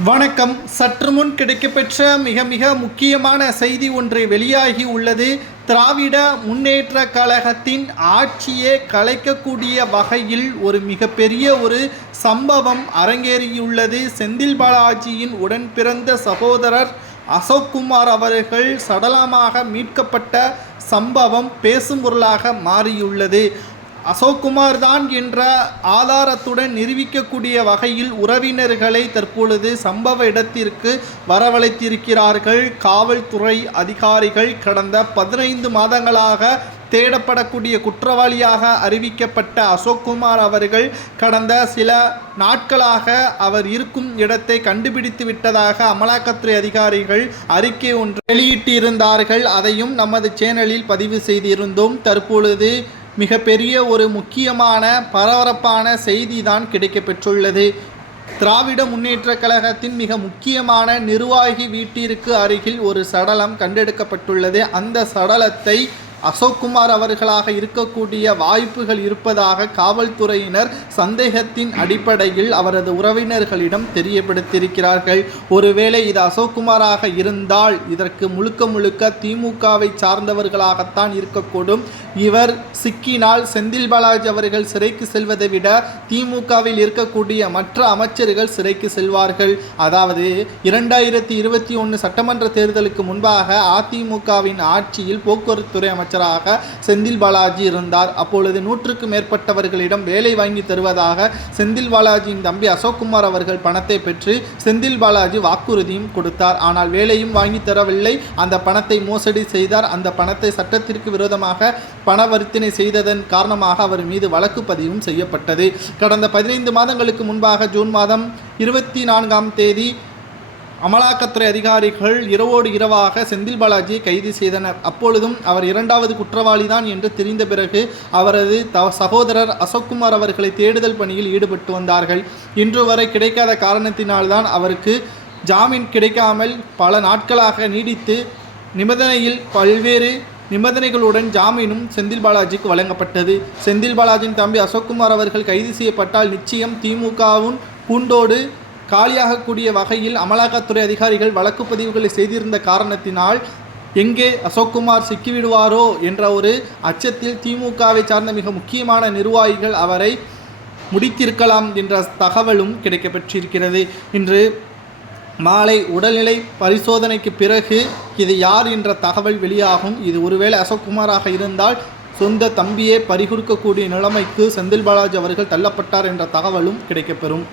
வணக்கம். சற்று முன் கிடைக்கப்பெற்ற மிக முக்கியமான செய்தி ஒன்று வெளியாகி உள்ளது. திராவிட முன்னேற்ற கழகத்தின் ஆட்சியை கலைக்கக்கூடிய வகையில் ஒரு மிகப்பெரிய ஒரு சம்பவம் அரங்கேறியுள்ளது. செந்தில் பாலாஜியின் உடன் பிறந்த சகோதரர் அசோக்குமார் அவர்கள் சடலமாக மீட்கப்பட்ட சம்பவம் பேசும் பொருளாக மாறியுள்ளது. அசோக்குமார் தான் என்ற ஆதாரத்துடன் நிரூபிக்கக்கூடிய வகையில் உறவினர்களை தற்பொழுது சம்பவ இடத்திற்கு வரவழைத்திருக்கிறார்கள் காவல்துறை அதிகாரிகள். கடந்த 15 மாதங்களாக தேடப்படக்கூடிய குற்றவாளியாக அறிவிக்கப்பட்ட அசோக்குமார் அவர்கள் கடந்த சில நாட்களாக அவர் இருக்கும் இடத்தை கண்டுபிடித்து விட்டதாக அமலாக்கத்துறை அதிகாரிகள் அறிக்கை ஒன்று வெளியிட்டிருந்தார்கள். அதையும் நமது சேனலில் பதிவு செய்திருந்தோம். தற்பொழுது மிகப்பெரிய ஒரு முக்கியமான பரபரப்பான செய்தி தான் கிடைக்கப்பெற்றுள்ளது. திராவிட முன்னேற்ற கழகத்தின் மிக முக்கியமான நிர்வாகி வீட்டிற்கு அருகில் ஒரு சடலம் கண்டெடுக்கப்பட்டுள்ளது. அந்த சடலத்தை அசோக்குமார் அவர்களாக இருக்கக்கூடிய வாய்ப்புகள் இருப்பதாக காவல்துறையினர் சந்தேகத்தின் அடிப்படையில் அவரது உறவினர்களிடம் தெரியப்படுத்தியிருக்கிறார்கள். ஒருவேளை இது அசோக்குமாராக இருந்தால் இதற்கு முழுக்க திமுகவை சார்ந்தவர்களாகத்தான் இருக்கக்கூடும். இவர் சிக்கினால் செந்தில் பாலாஜி அவர்கள் சிறைக்கு செல்வதை விட திமுகவில் இருக்கக்கூடிய மற்ற அமைச்சர்கள் சிறைக்கு செல்வார்கள். அதாவது 2021 சட்டமன்ற தேர்தலுக்கு முன்பாக அதிமுகவின் ஆட்சியில் போக்குவரத்துறை அமைச்சராக செந்தில் பாலாஜி இருந்தார். அப்பொழுது 100க்கும் மேற்பட்டவர்களிடம் வேலை வாங்கி தருவதாக செந்தில் பாலாஜியின் தம்பி அசோக்குமார் அவர்கள் பணத்தை பெற்று செந்தில் பாலாஜி வாக்குறுதியும் கொடுத்தார். ஆனால் வேலையும் வாங்கி தரவில்லை. அந்த பணத்தை மோசடி செய்தார். அந்த பணத்தை சட்டத்திற்கு விரோதமாக பணவர்த்தனை செய்ததன் காரணமாக அவர் மீது வழக்கு பதிவும் செய்யப்பட்டது. கடந்த 15 மாதங்களுக்கு முன்பாக ஜூன் மாதம் 24ஆம் தேதி அமலாக்கத்துறை அதிகாரிகள் இரவோடு இரவாக செந்தில் பாலாஜியை கைது செய்தனர். அப்பொழுதும் அவர் 2வது குற்றவாளி தான் என்று தெரிந்த பிறகு அவரது சகோதரர் அசோக்குமார் அவர்களை தேடுதல் பணியில் ஈடுபட்டு வந்தார்கள். இன்று வரை கிடைக்காத காரணத்தினால்தான் அவருக்கு ஜாமீன் கிடைக்காமல் பல நாட்களாக நீடித்து நிபந்தனையில் பல்வேறு நிபந்தனைகளுடன் ஜாமீனும் செந்தில் பாலாஜிக்கு வழங்கப்பட்டது. செந்தில் பாலாஜியின் தம்பி அசோக்குமார் அவர்கள் கைது செய்யப்பட்டால் நிச்சயம் திமுகவும் பூண்டோடு காலியாகக்கூடிய வகையில் அமலாக்கத்துறை அதிகாரிகள் வழக்கு பதிவுகளை செய்திருந்த காரணத்தினால் எங்கே அசோக்குமார் சிக்கிவிடுவாரோ என்ற ஒரு அச்சத்தில் திமுகவை சார்ந்த மிக முக்கியமான நிர்வாகிகள் அவரை முடித்திருக்கலாம் என்ற தகவலும் கிடைக்கப்பெற்றிருக்கிறது. இன்று மாலை உடல்நிலை பரிசோதனைக்கு பிறகு இது யார் என்ற தகவல் வெளியாகும். இது ஒருவேளை அசோக்குமாராக இருந்தால் சொந்த தம்பியே பறிகொடுக்கக்கூடிய நிலைமைக்கு செந்தில் பாலாஜி அவர்கள் தள்ளப்பட்டார் என்ற தகவலும் கிடைக்கப்பெறும்.